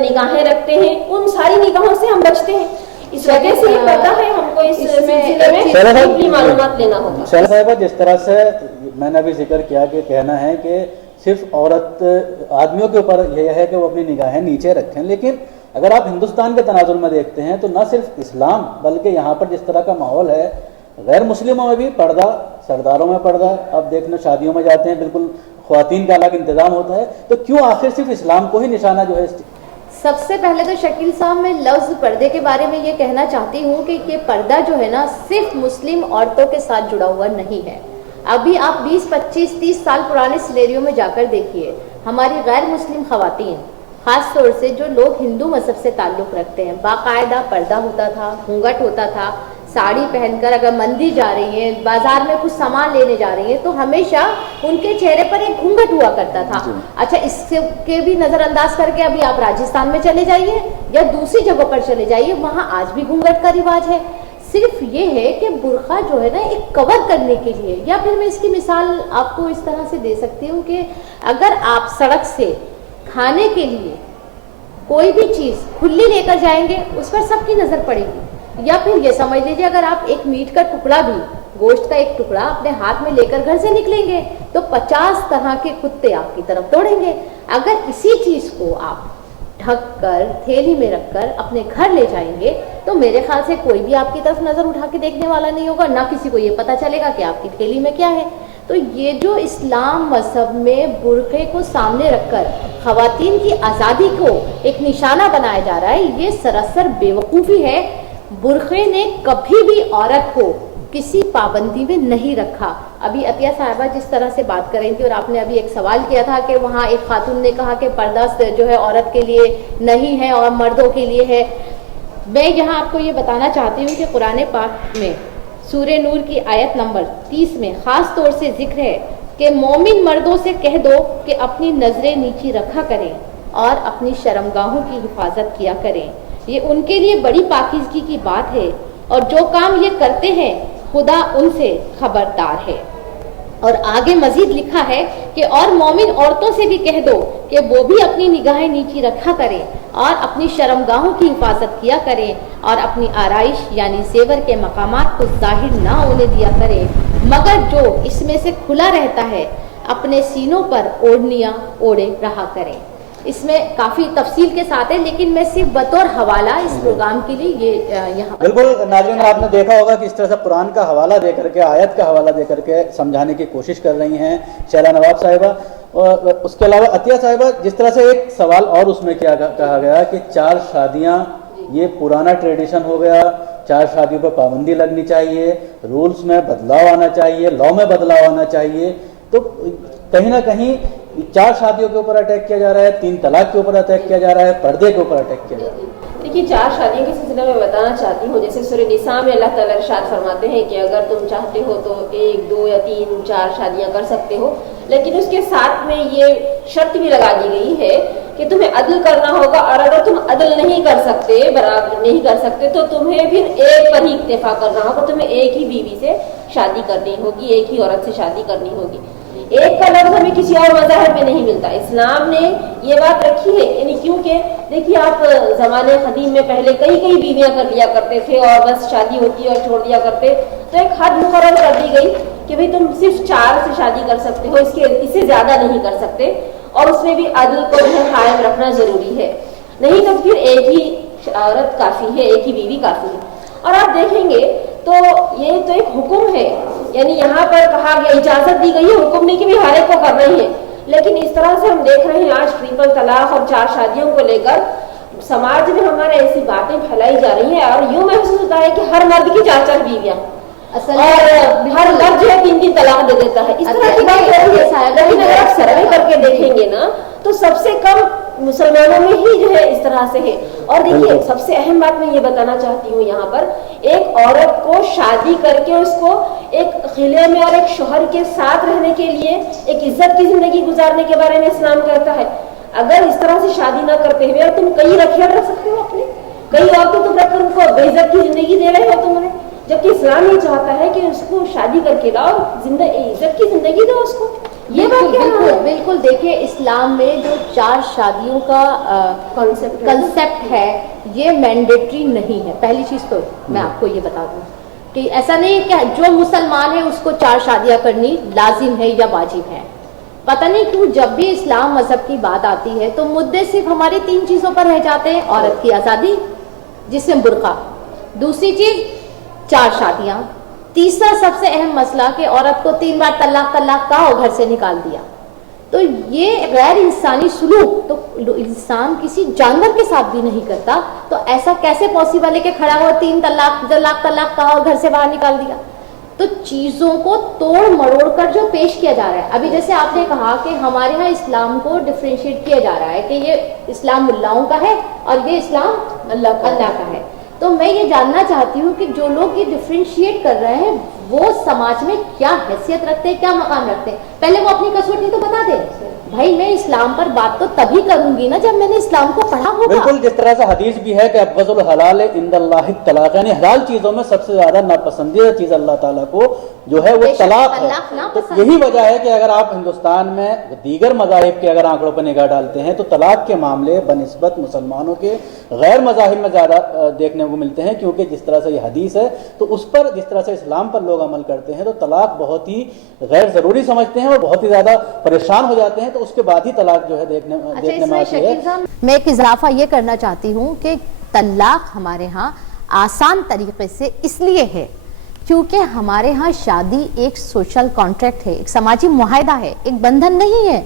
نگاہیں رکھتے ہیں ان ساری نگاہوں سے ہم بچتے ہیں. اس وجہ سے یہ پردہ ہے, ہم کو اس سلسلے میں ڈیپلی معلومات لینا ہوگا. شیلا صاحبہ, جس طرح سے میں نے ابھی ذکر کیا کہ کہنا ہے کہ صرف عورت آدمیوں کے اوپر یہ ہے کہ وہ اپنی نگاہیں نیچے رکھیں, لیکن اگر آپ ہندوستان کے تناظر میں دیکھتے ہیں تو نہ صرف اسلام بلکہ یہاں پر جس طرح کا ماحول ہے, غیر مسلموں میں بھی پردہ, سرداروں میں پردہ, آپ دیکھنا شادیوں میں جاتے ہیں بالکل خواتین کا الگ انتظام ہوتا ہے, تو کیوں آخر صرف اسلام کو ہی نشانہ جو ہے؟ سب سے پہلے تو شکیل صاحب میں لفظ پردے کے بارے میں یہ کہنا چاہتی ہوں کہ یہ پردہ جو ہے نا صرف مسلم عورتوں کے ساتھ جڑا ہوا نہیں ہے. ابھی آپ 20, 25, 30 سال پرانے سینیریو میں جا کر دیکھیے, ہماری غیر مسلم خواتین, خاص طور سے جو لوگ ہندو مذہب سے تعلق رکھتے ہیں, باقاعدہ پردہ ہوتا تھا, گھونگھٹ ہوتا تھا, ساڑی پہن کر اگر مندر جا رہی ہیں, بازار میں کچھ سامان لینے جا رہی ہیں تو ہمیشہ ان کے چہرے پر ایک گھونگھٹ ہوا کرتا تھا. اچھا, اس کے بھی نظر انداز کر کے ابھی آپ راجستھان میں چلے جائیے یا دوسری جگہوں پر چلے جائیے, وہاں آج بھی گھونگھٹ کا رواج ہے. صرف یہ ہے کہ برقع جو ہے نا ایک کور کرنے کے لیے, یا پھر میں اس کی مثال آپ کو اس طرح سے دے سکتی ہوں کہ اگر آپ سڑک سے کھانے کے لیے کوئی بھی چیز کھلی لے کر جائیں گے اس پر سب کی نظر پڑے گی, یا پھر یہ سمجھ لیجیے اگر آپ ایک میٹ کا ٹکڑا بھی, گوشت کا ایک ٹکڑا اپنے ہاتھ میں لے کر گھر سے نکلیں گے تو 50 طرح کے کتے آپ کی طرف دوڑیں گے. اگر اسی چیز کو آپ ڈھک کر تھیلی میں رکھ کر اپنے گھر لے جائیں گے تو میرے خیال سے کوئی بھی آپ کی طرف نظر اٹھا کے دیکھنے والا نہیں ہوگا, نہ کسی کو یہ پتا چلے گا کہ آپ کی تھیلی میں کیا ہے. تو یہ جو اسلام مذہب میں برقعے کو سامنے رکھ کر خواتین کی آزادی کو ایک نشانہ بنایا جا رہا ہے, یہ سراسر بے وقوفی ہے. برقعے نے کبھی بھی عورت کو کسی پابندی میں نہیں رکھا. ابھی عطیہ صاحبہ جس طرح سے بات کر رہی تھی, اور آپ نے ابھی ایک سوال کیا تھا کہ وہاں ایک خاتون نے کہا کہ پردہ جو ہے عورت کے لیے نہیں ہے اور مردوں کے لیے ہے. میں یہاں آپ کو یہ بتانا چاہتی ہوں کہ قرآن پاک میں سورہ نور کی آیت نمبر 30 میں خاص طور سے ذکر ہے کہ مومن مردوں سے کہہ دو کہ اپنی نظریں نیچی رکھا کریں اور اپنی شرمگاہوں کی حفاظت کیا کریں, یہ ان کے لیے بڑی پاکیزگی کی بات ہے, اور جو کام یہ کرتے ہیں خدا ان سے خبردار ہے. اور آگے مزید لکھا ہے کہ اور مومن عورتوں سے بھی کہہ دو کہ وہ بھی اپنی نگاہیں نیچی رکھا کریں اور اپنی شرمگاہوں کی حفاظت کیا کریں اور اپنی آرائش یعنی زیور کے مقامات کو ظاہر نہ ہونے دیا کریں, مگر جو اس میں سے کھلا رہتا ہے اپنے سینوں پر اوڑھنیاں اوڑھے رہا کریں. اس میں کافی تفصیل کے ساتھ ہے, لیکن میں صرف بطور حوالہ اس پروگرام کے لیے یہ یہاں بالکل. ناظرین, آپ نے دیکھا ہوگا کہ اس طرح سے قرآن کا حوالہ دے کر کے, آیت کا حوالہ دے کر کے سمجھانے کی کوشش کر رہی ہیں شیلا نواب صاحبہ. اور اس کے علاوہ عطیہ صاحبہ, جس طرح سے ایک سوال اور اس میں کیا کہا گیا کہ 4 شادیاں یہ پرانا ٹریڈیشن ہو گیا, 4 شادیوں پر پابندی لگنی چاہیے, رولز میں بدلاؤ آنا چاہیے, لا میں بدلاؤ آنا چاہیے. تو کہیں نہ کہیں 4 شادیوں کے اوپر اٹیک کیا جا رہا ہے, 3 طلاق کے اوپر اٹیک کیا جا رہا ہے, پردے کے اوپر اٹیک کیا جا رہا ہے. دیکھیے 4 شادیوں کے سلسلے میں بتانا چاہتی ہوں, جیسے سورہ نساء میں اللہ تعالیٰ ارشاد فرماتے ہیں کہ اگر تم چاہتے ہو تو 1, 2 یا 3, 4 شادیاں کر سکتے ہو, لیکن اس کے ساتھ میں یہ شرط بھی لگا دی گئی ہے کہ تمہیں عدل کرنا ہوگا, اور اگر تم عدل نہیں کر سکتے, برابر نہیں کر سکتے, تو تمہیں پھر ایک پر ہی اکتفا کرنا ہوگا, تمہیں ایک ہی بیوی سے شادی کرنی ہوگی, ایک ہی عورت سے شادی کرنی ہوگی. ایک کا لفظ ہمیں کسی اور مذہب میں نہیں ملتا. اسلام نے یہ بات رکھی ہے, یعنی کیونکہ دیکھیے آپ زمانے قدیم میں پہلے کئی بیویاں کر لیا کرتے تھے اور بس شادی ہوتی اور چھوڑ دیا کرتے, تو ایک حد مقرر کر دی گئی کہ بھئی تم صرف 4 سے شادی کر سکتے ہو, اس سے زیادہ نہیں کر سکتے, اور اس میں بھی عدل کو جو ہے قائم رکھنا ضروری ہے, نہیں تو پھر ایک ہی عورت کافی ہے, ایک ہی بیوی کافی ہے. اور آپ دیکھیں گے تو یہ تو ایک حکم ہے, یعنی یہاں پر کہا گیا, اجازت دی گئی ہے, حکم نہیں کہ بھی ہر ایک کو کرنا ہی ہے. لیکن اس طرح سے ہم دیکھ رہے ہیں آج ٹرپل طلاق اور 4 شادیوں کو لے کر سماج میں ہمارے ایسی باتیں پھیلائی جا رہی ہیں, اور یوں محسوس ہوتا ہے کہ ہر مرد کی 4 بیویاں, اور ہر مرد جو ہے 3 طلاق دے دیتا ہے. اس طرح کی بات ہو رہی ہے. لیکن اگر آپ سروے کر کے دیکھیں گے نا تو سب سے کم مسلمانوں میں ہی جو ہے اس طرح سے ہے. اور دیکھیے سب سے اہم بات میں یہ بتانا چاہتی ہوں یہاں پر, ایک عورت کو شادی کر کے اس کو ایک خلے میں اور ایک شوہر کے ساتھ رہنے کے لیے ایک عزت کی زندگی گزارنے کے بارے میں اسلام کہتا ہے. اگر اس طرح سے شادی نہ کرتے ہوئے تم کئی رکھیے رکھ سکتے ہو, اپنے کئی عورتیں تم رکھ کر ان کو بے عزت کی زندگی دے رہے ہو تم انہیں, جبکہ اسلام یہ چاہتا ہے کہ اس کو شادی کر کے لاؤ, عزت کی زندگی دو اس کو. یہ بات کیا ہے؟ بالکل دیکھیے اسلام میں جو 4 شادیوں کا کنسیپٹ ہے یہ مینڈیٹری نہیں ہے. پہلی چیز تو میں آپ کو یہ بتا دوں کہ ایسا نہیں کہ جو مسلمان ہے اس کو 4 شادیاں کرنی لازم ہے یا واجب ہے. پتہ نہیں کیوں جب بھی اسلام مذہب کی بات آتی ہے تو مدعے صرف ہماری 3 چیزوں پر رہ جاتے ہیں. عورت کی آزادی جس میں برقع, دوسری چیز 4 شادیاں, تیسرا سب سے اہم مسئلہ کہ عورت کو 3 بار طلاق کہا اور گھر سے نکال دیا. تو یہ غیر انسانی سلوک تو انسان کسی جانور کے ساتھ بھی نہیں کرتا. تو ایسا کیسے پاسبل ہے کہ کھڑا ہوا 3 طلاق کہا اور گھر سے باہر نکال دیا. تو چیزوں کو توڑ مروڑ کر جو پیش کیا جا رہا ہے, ابھی جیسے آپ نے کہا کہ ہمارے ہاں اسلام کو ڈفرینشیٹ کیا جا رہا ہے کہ یہ اسلام ملاؤں کا ہے اور یہ اسلام اللہ کا ہے. تو میں یہ جاننا چاہتی ہوں کہ جو لوگ یہ ڈفرینشیٹ کر رہے ہیں وہ سماج میں کیا حیثیت رکھتے ہیں, کیا مقام رکھتے ہیں. پہلے وہ اپنی کسوٹی تو بتا دیں. بھائی میں اسلام پر بات تو تبھی کروں گی نا جب میں نے اسلام کو پڑھا ہوگا. بالکل, جس طرح سے حدیث بھی ہے کہ ابغض الحلال عند اللہ الطلاق, یعنی حلال چیزوں میں سب سے زیادہ ناپسندیدہ چیز اللہ تعالیٰ کو جو ہے وہ طلاق ہے. تو یہی وجہ ہے کہ اگر آپ ہندوستان میں دیگر مذاہب کے اگر آنکڑوں پر نگاہ ڈالتے ہیں تو طلاق کے معاملے بنسبت مسلمانوں کے غیر مذاہب میں زیادہ دیکھنے کو ملتے ہیں, کیونکہ جس طرح سے یہ حدیث ہے تو اس پر جس طرح سے اسلام پر لوگ عمل کرتے ہیں تو طلاق بہت ہی غیر ضروری سمجھتے ہیں اور بہت ہی زیادہ پریشان ہو جاتے ہیں. تو اس کے بعد ہی طلاق جو ہے دیکھنے میں آتی ہے. میں ایک اضافہ یہ کرنا چاہتی ہوں کہ طلاق ہمارے ہاں آسان طریقے سے اس لیے ہے کیونکہ ہمارے ہاں شادی ایک سوشل کانٹریکٹ ہے, ایک سماجی معاہدہ ہے, ایک بندھن نہیں ہے.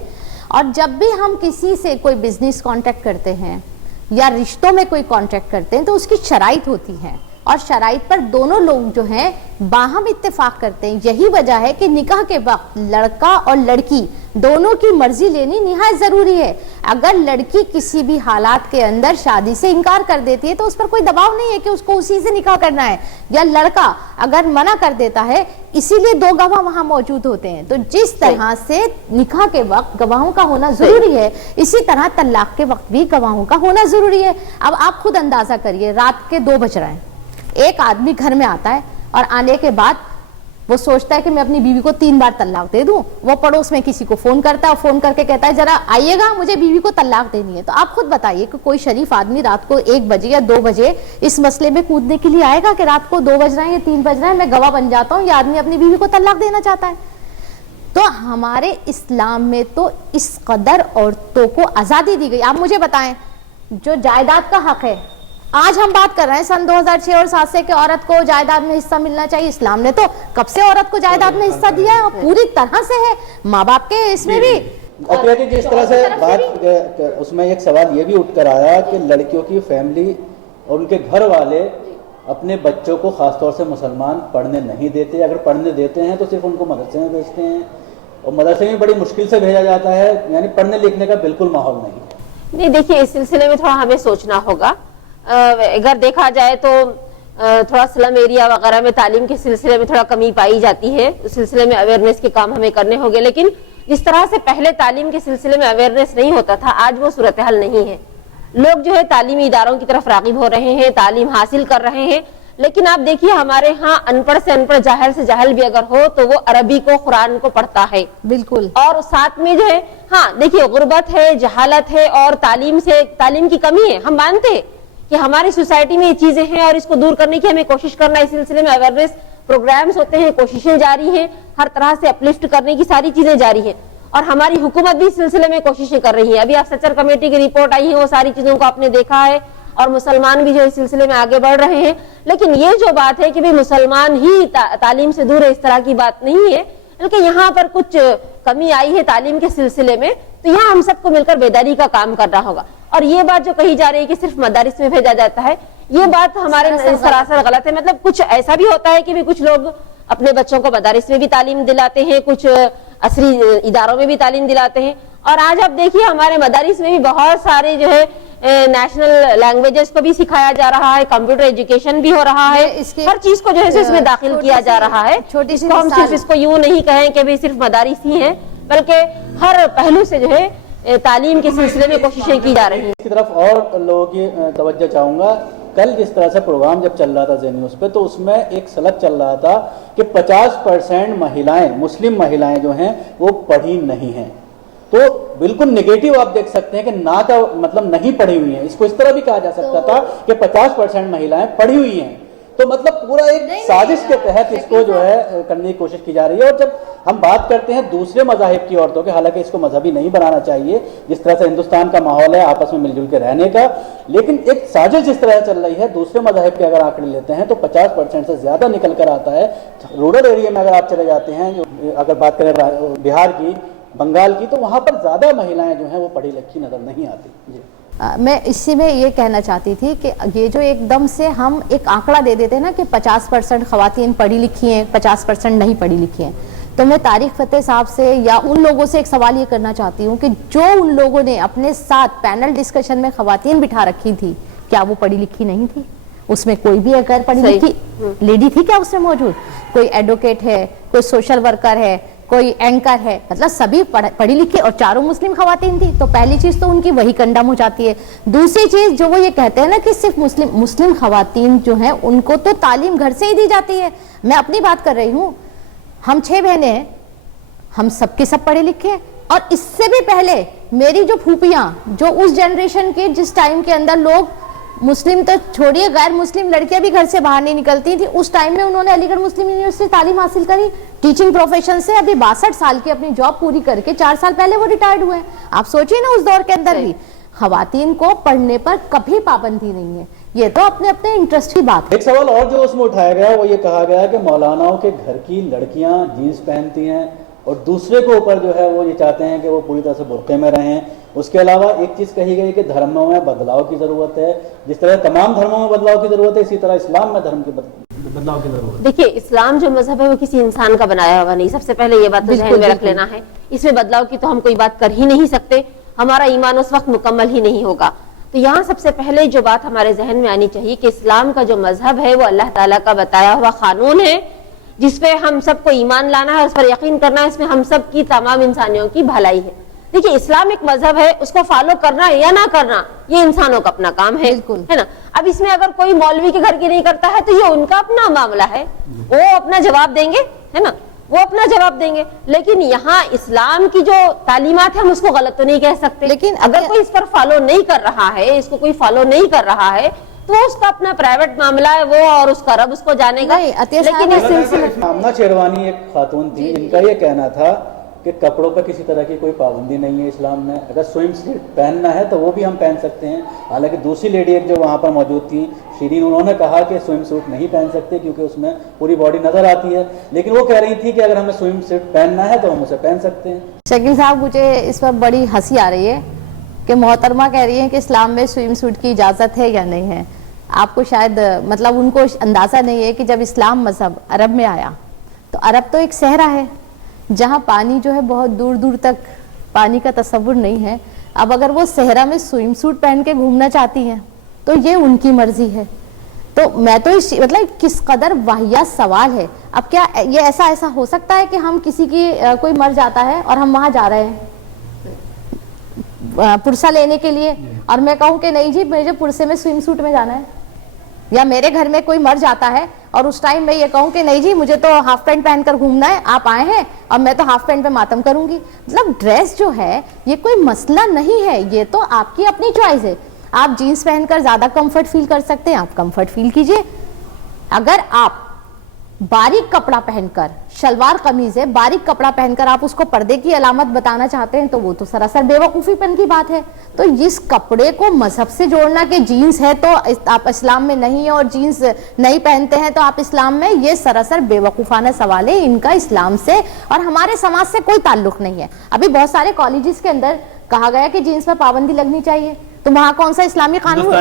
اور جب بھی ہم کسی سے کوئی بزنس کانٹریکٹ کرتے ہیں یا رشتوں میں کوئی کانٹریکٹ کرتے ہیں تو اس کی شرائط ہوتی ہیں اور شرائط پر دونوں لوگ جو ہیں باہم اتفاق کرتے ہیں. یہی وجہ ہے کہ نکاح کے وقت لڑکا اور لڑکی دونوں کی مرضی لینی نہایت ضروری ہے. اگر لڑکی کسی بھی حالات کے اندر شادی سے انکار کر دیتی ہے تو اس پر کوئی دباؤ نہیں ہے کہ اس کو اسی سے نکاح کرنا ہے, یا لڑکا اگر منع کر دیتا ہے اسی لیے 2 گواہ وہاں موجود ہوتے ہیں. تو جس طرح سے نکاح کے وقت گواہوں کا ہونا ضروری ہے اسی طرح طلاق کے وقت بھی گواہوں کا ہونا ضروری ہے. اب آپ خود اندازہ کریے, رات کے 2 بج رہے ہیں, ایک آدمی گھر میں آتا ہے اور آنے کے بعد وہ سوچتا ہے کہ میں اپنی بیوی کو 3 بار طلاق دے دوں. وہ پڑوس میں کسی کو فون کرتا ہے اور فون کر کے کہتا ہے ذرا آئیے گا مجھے بیوی کو طلاق دینی ہے. تو آپ خود بتائیے کہ کوئی شریف آدمی رات کو 1 بجے یا 2 بجے اس مسئلے میں کودنے کے لیے آئے گا کہ رات کو 2 بج رہے ہیں یا 3 بج رہے ہیں, میں گواہ بن جاتا ہوں, یہ آدمی اپنی بیوی کو طلاق دینا چاہتا ہے. تو ہمارے اسلام میں تو اس قدر عورتوں کو آزادی دی گئی. آپ مجھے بتائیں جو جائیداد کا حق ہے, آج ہم بات کر رہے ہیں سن 2006 اور 2007 سے کہ عورت کو جائیداد میں حصہ ملنا چاہیے. اسلام نے تو کب سے عورت کو جائیداد میں حصہ دیا ہے اور پوری طرح سے ہے, ماں باپ کے اس میں بھی. جس طرح سے بات اس میں ایک سوال یہ بھی اٹھ کر آیا کہ لڑکیوں کی فیملی اور ان کے گھر والے اپنے بچوں کو خاص طور سے مسلمان پڑھنے نہیں دیتے. اگر پڑھنے دیتے ہیں تو صرف ان کو مدرسے میں بھیجتے ہیں اور مدرسے میں بڑی مشکل سے بھیجا جاتا ہے, یعنی پڑھنے لکھنے کا بالکل ماحول نہیں. دیکھیے اس سلسلے میں تھوڑا ہمیں سوچنا ہوگا. اگر دیکھا جائے تو تھوڑا سلم ایریا وغیرہ میں تعلیم کے سلسلے میں تھوڑا کمی پائی جاتی ہے, اس سلسلے میں اویئرنیس کے کام ہمیں کرنے ہوں گے. لیکن جس طرح سے پہلے تعلیم کے سلسلے میں اویئرنیس نہیں ہوتا تھا آج وہ صورتحال نہیں ہے. لوگ جو ہے تعلیمی اداروں کی طرف راغب ہو رہے ہیں, تعلیم حاصل کر رہے ہیں. لیکن آپ دیکھیے ہمارے ہاں ان پڑھ سے ان پڑھ جاہل سے جاہل بھی اگر ہو تو وہ عربی کو قرآن کو پڑھتا ہے. بالکل. اور ساتھ میں جو ہے ہاں دیکھیے غربت ہے, جہالت ہے اور تعلیم کی کمی ہے. ہم مانتے ہیں کہ ہماری سوسائٹی میں یہ چیزیں ہیں اور اس کو دور کرنے کی ہمیں کوشش کرنا ہے. اس سلسلے میں اویئرنیس پروگرامز ہوتے ہیں, کوششیں جاری ہیں, ہر طرح سے اپلفٹ کرنے کی ساری چیزیں جاری ہیں اور ہماری حکومت بھی اس سلسلے میں کوششیں کر رہی ہے. ابھی آپ سچر کمیٹی کی رپورٹ آئی ہے, وہ ساری چیزوں کو آپ نے دیکھا ہے اور مسلمان بھی جو اس سلسلے میں آگے بڑھ رہے ہیں. لیکن یہ جو بات ہے کہ بھی مسلمان ہی تعلیم سے دور ہے, اس طرح کی بات نہیں ہے, بلکہ یہاں پر کچھ کمی آئی ہے تعلیم کے سلسلے میں. تو یہاں ہم سب کو مل کر بیداری کا کام کرنا ہوگا. اور یہ بات جو کہی جا رہی ہے کہ صرف مدارس میں بھیجا جاتا ہے, یہ بات ہمارے سراسر غلط ہے. مطلب کچھ ایسا بھی ہوتا ہے کہ بھی کچھ لوگ اپنے بچوں کو مدارس میں بھی تعلیم دلاتے ہیں, کچھ عصری اداروں میں بھی تعلیم دلاتے ہیں. اور آج آپ دیکھیے ہمارے مدارس میں بھی بہت سارے جو ہے نیشنل لینگویجز کو بھی سکھایا جا رہا ہے, کمپیوٹر ایجوکیشن بھی ہو رہا ہے, ہر چیز کو جو ہے اس میں داخل کیا جا رہا ہے. ہم صرف اس کو یوں نہیں کہیں کہ صرف مدارس ہی ہیں, بلکہ ہر پہلو سے جو ہے تعلیم کے سلسلے میں کوششیں کی جا رہی ہیں. اس کی طرف اور لوگوں کی توجہ چاہوں گا. کل جس طرح سے پروگرام جب چل رہا تھا زی نیوز پہ تو اس میں ایک سلک چل رہا تھا کہ 50% مہیلائیں مسلم مہیلائیں جو ہیں وہ پڑھی نہیں ہیں. تو بالکل نگیٹو آپ دیکھ سکتے ہیں کہ نہ کا مطلب نہیں پڑھی ہوئی ہیں. اس کو اس طرح بھی کہا جا سکتا تھا کہ 50% مہیلائیں پڑھی ہوئی ہیں. تو مطلب پورا ایک سازش کے تحت اس کو جو ہے کرنے کی کوشش کی جا رہی ہے. اور جب ہم بات کرتے ہیں دوسرے مذاہب کی عورتوں کے, حالانکہ اس کو مذہبی نہیں بنانا چاہیے جس طرح سے ہندوستان کا ماحول ہے آپس میں مل جل کے رہنے کا, لیکن ایک سازش جس طرح چل رہی ہے دوسرے مذاہب کے اگر آنکڑے لیتے ہیں تو 50% سے زیادہ نکل کر آتا ہے. رورل ایریا میں اگر آپ چلے جاتے ہیں, اگر بات کریں بہار کی, بنگال کی, تو وہاں پر زیادہ مہیلائیں جو ہیں وہ پڑھی لکھی نظر نہیں آتی. جی میں اسی میں یہ کہنا چاہتی تھی کہ یہ جو ایک دم سے ہم ایک آنکڑا دے دیتے ہیں نا کہ 50% خواتین پڑھی لکھی ہیں, 50% نہیں پڑھی لکھی ہیں, تو میں طارق فتح صاحب سے یا ان لوگوں سے ایک سوال یہ کرنا چاہتی ہوں کہ جو ان لوگوں نے اپنے ساتھ پینل ڈسکشن میں خواتین بٹھا رکھی تھی, کیا وہ پڑھی لکھی نہیں تھی؟ اس میں کوئی بھی غیر پڑھی لکھی لیڈی تھی کیا اس میں موجود؟ کوئی ایڈوکیٹ ہے, کوئی سوشل ورکر ہے, کوئی اینکر ہے, مطلب سبھی پڑھی لکھی اور چاروں مسلم خواتین تھی. تو پہلی چیز تو ان کی وہی کنڈم ہو جاتی ہے. دوسری چیز جو وہ یہ کہتے ہیں نا کہ صرف مسلم خواتین جو ہیں ان کو تو تعلیم گھر سے ہی دی جاتی ہے. میں اپنی بات کر رہی ہوں, ہم 6 بہنیں ہیں, ہم سب کے سب پڑھے لکھے ہیں. اور اس سے بھی پہلے میری جو پھوپیاں جو اس جنریشن کے جس ٹائم کے اندر لوگ مسلم تو چھوڑیے غیر مسلم لڑکیاں بھی گھر سے باہر نہیں نکلتی تھی, اس ٹائم میں انہوں نے علی گڑھ مسلم یونیورسٹی تعلیم حاصل کری ٹیچنگ پروفیشن سے. ابھی 62 سال کی اپنی جاب پوری کر کے 4 سال پہلے وہ ریٹائرڈ ہوئے ہیں. آپ سوچیے نا اس دور کے اندر بھی خواتین کو پڑھنے پر کبھی پابندی نہیں ہے. یہ تو اپنے اپنے انٹرسٹ کی بات ہے. ایک سوال اور جو اس میں اٹھایا گیا وہ یہ کہا گیا کہ مولاناؤں کے گھر کی لڑکیاں جینس پہنتی ہیں اور دوسرے کے اوپر جو ہے وہ یہ چاہتے ہیں کہ وہ پوری طرح سے برقعے میں رہیں. اس کے علاوہ ایک چیز کہی گئی کہ دھرموں میں بدلاؤ کی ضرورت ہے. جس طرح تمام دھرموں میں بدلاؤ کی ضرورت ہے, اسی طرح اسلام میں دھرم کی بدلاؤ کی ضرورت ہے. دیکھیے, اسلام جو مذہب ہے وہ کسی انسان کا بنایا ہوا نہیں. سب سے پہلے یہ بات تو ذہن میں رکھ لینا ہے. اس میں بدلاؤ کی تو ہم کوئی بات کر ہی نہیں سکتے, ہمارا ایمان اس وقت مکمل ہی نہیں ہوگا. تو یہاں سب سے پہلے جو بات ہمارے ذہن میں آنی چاہیے کہ اسلام کا جو مذہب ہے وہ اللہ تعالیٰ کا بتایا ہوا قانون ہے جس پہ ہم سب کو ایمان لانا ہے, اس پر یقین کرنا ہے. اس میں ہم سب کی تمام انسانیوں کی بھلائی ہے. دیکھیے, اسلام ایک مذہب ہے, اس کو فالو کرنا یا نہ کرنا یہ انسانوں کا اپنا کام ہے, ہے نا. اب اس میں اگر کوئی مولوی کے گھر کی نہیں کرتا ہے تو یہ ان کا اپنا معاملہ ہے, وہ اپنا جواب دیں گے, ہے نا, وہ اپنا جواب دیں گے. لیکن یہاں اسلام کی جو تعلیمات ہے ہم اس کو غلط تو نہیں کہہ سکتے. لیکن اگر کوئی اس پر فالو نہیں کر رہا ہے, اس کو کوئی فالو نہیں کر رہا ہے, تو اس کا اپنا پرائیویٹ معاملہ ہے, وہ اور اس کا رب اس کو جانے گا. لیکن اس سلسلے آمنہ شیروانی ایک خاتون تھی, ان کا یہ کہنا تھا کہ کپڑوں پر کسی طرح کی کوئی پابندی نہیں ہے اسلام میں. اگر سوئم سوٹ پہننا ہے تو وہ بھی ہم پہن سکتے ہیں. حالانکہ دوسری لیڈی ایک جو وہاں پر موجود تھی شیرین, انہوں نے کہا کہ سوئم سوٹ نہیں پہن سکتے کیونکہ اس میں پوری باڈی نظر آتی ہے. لیکن وہ کہہ رہی تھی کہ اگر ہمیں سوئم سوٹ پہننا ہے تو ہم اسے پہن سکتے ہیں. شکیل صاحب, مجھے اس پر بڑی ہنسی آ رہی ہے کہ محترمہ کہہ رہی ہیں کہ اسلام میں سوئم سوٹ کی اجازت ہے یا نہیں ہے. آپ کو شاید مطلب ان کو اندازہ نہیں ہے کہ جب اسلام مذہب عرب میں آیا تو عرب تو ایک صحرا ہے جہاں پانی جو ہے بہت دور دور تک پانی کا تصور نہیں ہے. اب اگر وہ صحرا میں سوئم سوٹ پہن کے گھومنا چاہتی ہیں تو یہ ان کی مرضی ہے. تو میں تو مطلب کس قدر واہیات سوال ہے. اب کیا یہ ایسا ہو سکتا ہے کہ ہم کسی کی کوئی مر جاتا ہے اور ہم وہاں جا رہے ہیں پرسہ لینے کے لیے, اور میں کہوں کہ نہیں جی مجھے پرسے میں سوئم سوٹ میں جانا ہے, یا میرے گھر میں کوئی مر جاتا ہے اور اس ٹائم میں یہ کہوں کہ نہیں جی مجھے تو ہاف پینٹ پہن کر گھومنا ہے, آپ آئے ہیں اور میں تو ہاف پینٹ پہ ماتم کروں گی. مطلب ڈریس جو ہے یہ کوئی مسئلہ نہیں ہے, یہ تو آپ کی اپنی چوائس ہے. آپ جینس پہن کر زیادہ کمفرٹ فیل کر سکتے ہیں, آپ کمفرٹ فیل کیجئے. اگر آپ باریک کپڑا پہن کر, شلوار قمیض ہے باریک کپڑا پہن کر آپ اس کو پردے کی علامت بتانا چاہتے ہیں تو وہ تو سراسر بے وقوفی پن کی بات ہے. تو اس کپڑے کو مذہب سے جوڑنا کہ جینس ہے تو آپ اسلام میں نہیں ہے اور جینس نہیں پہنتے ہیں تو آپ اسلام میں, یہ سراسر بے وقوفانہ سوال ہے. ان کا اسلام سے اور ہمارے سماج سے کوئی تعلق نہیں ہے. ابھی بہت سارے کالجز کے اندر کہا گیا کہ جینس پر پابندی لگنی چاہیے, تو وہاں کون سا اسلامی قانون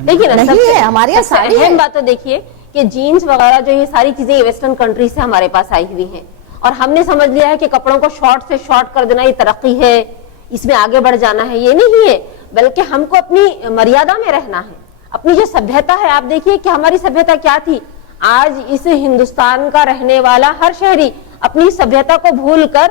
دیکھیے نہیں ہے. ہمارے یہاں ساری اہم بات تو دیکھیے کہ جینس وغیرہ جو یہ ساری چیزیں ویسٹرن کنٹری سے ہمارے پاس آئی ہوئی ہیں, اور ہم نے سمجھ لیا ہے کہ کپڑوں کو شارٹ سے شارٹ کر دینا یہ ترقی ہے, اس میں آگے بڑھ جانا ہے. یہ نہیں ہے, بلکہ ہم کو اپنی مریادہ میں رہنا ہے. اپنی جو سبھیتا ہے, آپ دیکھیے کہ ہماری سبھیتا کیا تھی. آج اس ہندوستان کا رہنے والا ہر شہری اپنی سبھیتا کو بھول کر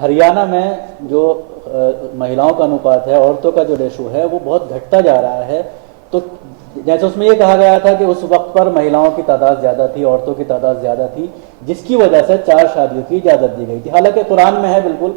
ہریانہ میں جو مہیلاؤں کا انوپات ہے، عورتوں کا جو ریشو ہے وہ بہت گھٹتا جا رہا ہے. تو جیسے اس میں یہ کہا گیا تھا کہ اس وقت پر مہیلاؤں کی تعداد زیادہ تھی، عورتوں کی تعداد زیادہ تھی، جس کی وجہ سے 4 شادیوں کی اجازت دی گئی تھی. حالانکہ قرآن میں ہے بالکل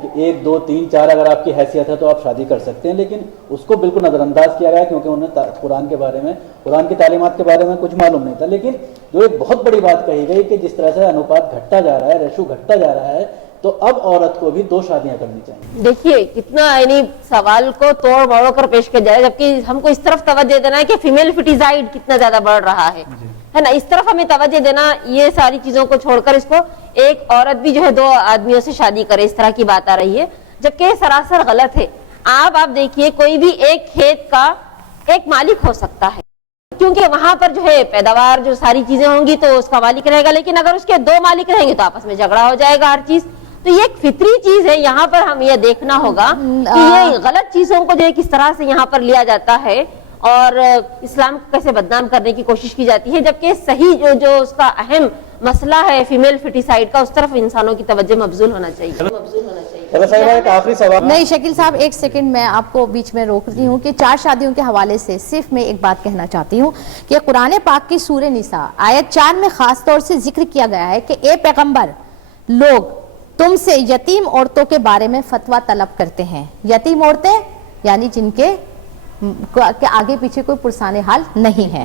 کہ 1 2 3 4 اگر آپ کی حیثیت ہے تو آپ شادی کر سکتے ہیں، لیکن اس کو بالکل نظر انداز کیا گیا کیونکہ انہیں قرآن کے بارے میں، قرآن کی تعلیمات کے بارے میں کچھ معلوم نہیں تھا. لیکن جو ایک بہت بڑی بات کہی گئی کہ جس طرح سے انوپات گھٹتا جا رہا ہے، ریشو گھٹتا جا رہا ہے، تو اب عورت کو بھی 2 شادیاں کرنی چاہیے. دیکھیے کتنا یعنی سوال کو توڑ موڑ کر پیش کیا جائے، جبکہ ہم کو اس طرف توجہ دینا ہے کہ فیمیل فٹیزائڈ کتنا زیادہ بڑھ رہا ہے نا. اس طرف ہمیں توجہ دینا، یہ ساری چیزوں کو چھوڑ کر اس کو ایک عورت بھی جو ہے 2 آدمیوں سے شادی کرے، اس طرح کی بات آ رہی ہے، جبکہ یہ سراسر غلط ہے. آپ دیکھیے کوئی بھی ایک کھیت کا ایک مالک ہو سکتا ہے، کیونکہ وہاں پر جو ہے پیداوار جو ساری چیزیں ہوں گی تو اس کا مالک رہے گا، لیکن اگر اس کے 2 مالک رہیں گے تو آپس میں جھگڑا ہو جائے گا ہر چیز. تو یہ ایک فطری چیز ہے، یہاں پر ہم یہ دیکھنا ہوگا کہ یہ غلط چیزوں کو جو ہے کس طرح سے یہاں پر لیا جاتا ہے اور اسلام کو کیسے بدنام کرنے کی کوشش کی جاتی ہے، جبکہ صحیح جو اس کا اہم مسئلہ ہے فیمیل فٹیسائڈ کا، اس طرف انسانوں کی توجہ مبذول ہونا چاہیے. چلو صاحبہ ایک آخری سوال. نہیں شکیل صاحب، ایک سیکنڈ میں آپ کو بیچ میں روکتی ہوں کہ 4 شادیوں کے حوالے سے صرف میں ایک بات کہنا چاہتی ہوں کہ قرآن پاک کی سورہ نساء آیت 4 میں خاص طور سے ذکر کیا گیا ہے کہ اے پیغمبر، لوگ تم سے یتیم عورتوں کے بارے میں فتویٰ طلب کرتے ہیں. یتیم عورتیں یعنی جن کے آگے پیچھے کوئی پرسان حال نہیں ہے.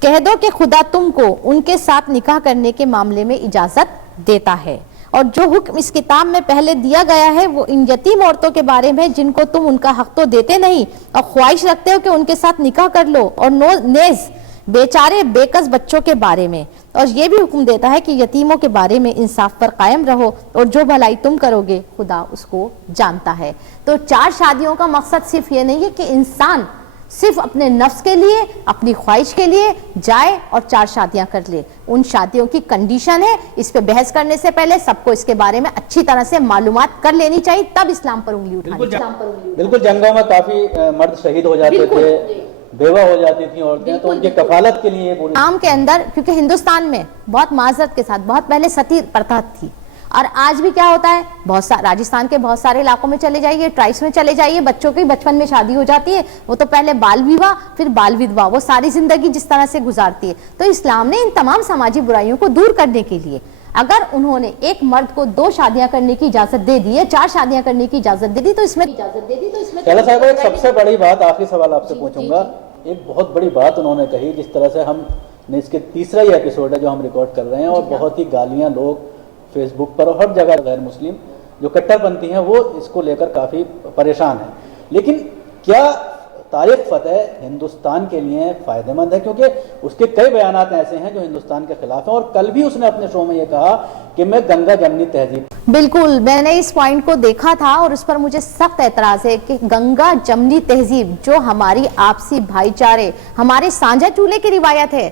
کہہ دو کہ خدا تم کو ان کے ساتھ نکاح کرنے کے معاملے میں اجازت دیتا ہے، اور جو حکم اس کتاب میں پہلے دیا گیا ہے وہ ان یتیم عورتوں کے بارے میں جن کو تم ان کا حق تو دیتے نہیں اور خواہش رکھتے ہو کہ ان کے ساتھ نکاح کر لو، اور نیز بیچارے بےکس بچوں کے بارے میں، اور یہ بھی حکم دیتا ہے کہ یتیموں کے بارے میں انصاف پر قائم رہو، اور جو بھلائی تم کرو گے خدا اس کو جانتا ہے. تو 4 شادیوں کا مقصد صرف یہ نہیں ہے کہ انسان صرف اپنے نفس کے لیے، اپنی خواہش کے لیے جائے اور 4 شادیاں کر لے. ان شادیوں کی کنڈیشن ہے، اس پہ بحث کرنے سے پہلے سب کو اس کے بارے میں اچھی طرح سے معلومات کر لینی چاہیے، تب اسلام پر انگلی اٹھانی چاہیے. بالکل جنگوں میں کافی مرد شہید ہو جاتے تھے، بیوہ ہو جاتی تھی عورتیں، تو ان کی کفالت کے لیے پوری عام کے اندر، کیونکہ ہندوستان میں بہت معذرت کے ساتھ بہت پہلے ستی پرتھا تھی، اور آج بھی کیا ہوتا ہے، راجستھان کے بہت سارے علاقوں میں چلے جائیے، ٹرائبس میں چلے جائیے، بچوں کی بچپن میں شادی ہو جاتی ہے، وہ تو پہلے بال ویواہ پھر بال ودوا، وہ ساری زندگی جس طرح سے گزارتی ہے. تو اسلام نے ان تمام سماجی برائیوں کو دور کرنے کے لیے اگر انہوں نے ایک مرد کو 2 شادیاں کرنے کی اجازت دے دی ہے، 4 شادیاں کرنے کی اجازت دے دی، تو اس میں چلو صاحب ایک سب سے بڑی بات، آخری سوال آپ سے پوچھوں گا. ایک بہت بڑی بات انہوں نے کہی، جس طرح سے ہم نے اس کے تیسرا ہی ایپیسوڈ ہے جو ہم ریکارڈ کر رہے ہیں، اور بہت ہی گالیاں لوگ فیس بک پر اور ہر جگہ غیر مسلم جو کٹر پنتھی ہیں وہ اس کو لے کر کافی پریشان ہیں. لیکن کیا طارق فتح ہندوستان کے لیے فائدہ مند ہے؟ کیونکہ اس کے کئی بیانات ایسے ہیں جو ہندوستان کے خلاف ہیں، اور کل بھی اس نے اپنے شو میں یہ کہا کہ میں گنگا جمنی تہذیب. بالکل، میں نے اس پوائنٹ کو دیکھا تھا اور اس پر مجھے سخت اعتراض ہے کہ گنگا جمنی تہذیب جو ہماری آپسی بھائی چارے، ہمارے سانجھا چولہے کی روایت ہے،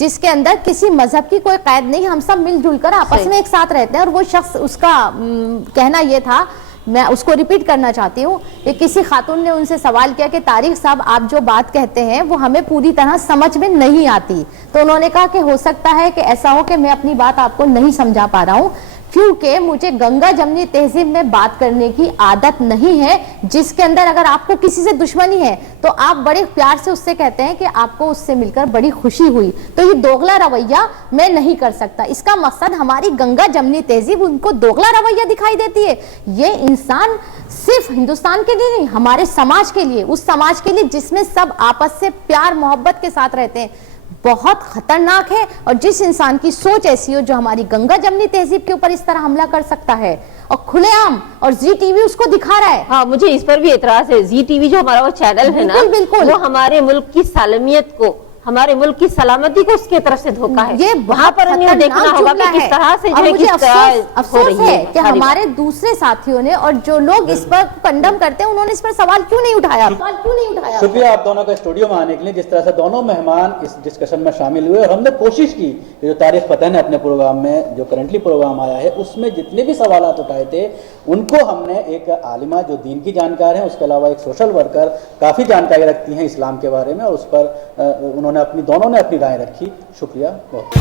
جس کے اندر کسی مذہب کی کوئی قید نہیں، ہم سب مل جل کر آپس میں ایک ساتھ رہتے ہیں. اور وہ شخص، اس کا کہنا یہ تھا، میں اس کو ریپیٹ کرنا چاہتی ہوں کہ کسی خاتون نے ان سے سوال کیا کہ طارق صاحب آپ جو بات کہتے ہیں وہ ہمیں پوری طرح سمجھ میں نہیں آتی، تو انہوں نے کہا کہ ہو سکتا ہے کہ ایسا ہو کہ میں اپنی بات آپ کو نہیں سمجھا پا رہا ہوں، کیونکہ مجھے گنگا جمنی تہذیب میں بات کرنے کی عادت نہیں ہے، جس کے اندر اگر آپ کو کسی سے دشمنی ہے تو آپ بڑے پیار سے اس سے کہتے ہیں کہ آپ کو اس سے مل کر بڑی خوشی ہوئی. تو یہ دوغلا رویہ میں نہیں کر سکتا. اس کا مقصد ہماری گنگا جمنی تہذیب ان کو دوغلا رویہ دکھائی دیتی ہے. یہ انسان صرف ہندوستان کے لیے نہیں، ہمارے سماج کے لیے، اس سماج کے لیے جس میں سب آپس سے پیار محبت کے ساتھ رہتے ہیں، بہت خطرناک ہے. اور جس انسان کی سوچ ایسی ہو جو ہماری گنگا جمنی تہذیب کے اوپر اس طرح حملہ کر سکتا ہے، اور کھلے عام، اور زی ٹی وی اس کو دکھا رہا ہے. ہاں، مجھے اس پر بھی اعتراض ہے. زی ٹی وی جو ہمارا وہ چینل ہے نا، بالکل وہ ہمارے ملک کی سالمیت کو، ہمارے ملک کی سلامتی کو اس کی طرف سے دھوکا ہے. یہ وہاں پر ہمیں دیکھنا ہوگا کہ کس طرح سے جو ہے کس طرح افسوس ہے کہ ہمارے دوسرے ساتھیوں نے اور جو لوگ اس پر کنڈم کرتے ہیں انہوں نے اس پر سوال کیوں نہیں اٹھایا. شکریہ آپ دونوں کا اسٹوڈیو میں آنے کے لیے. جس طرح سے دونوں مہمان اس ڈسکشن میں شامل ہوئے، اور ہم نے کوشش کی کہ جو طارق فتح نے اپنے پروگرام میں، جو کرنٹلی پروگرام آیا ہے، اس میں جتنے بھی سوالات اٹھائے تھے ان کو ہم نے ایک عالمہ جو دین کی جانکار ہیں، اس کے علاوہ ایک سوشل ورکر کافی جانکاری رکھتی ہیں اسلام کے بارے میں، اور اس پر انہوں نے دونوں نے اپنی رائے رکھی. شکریہ بہت.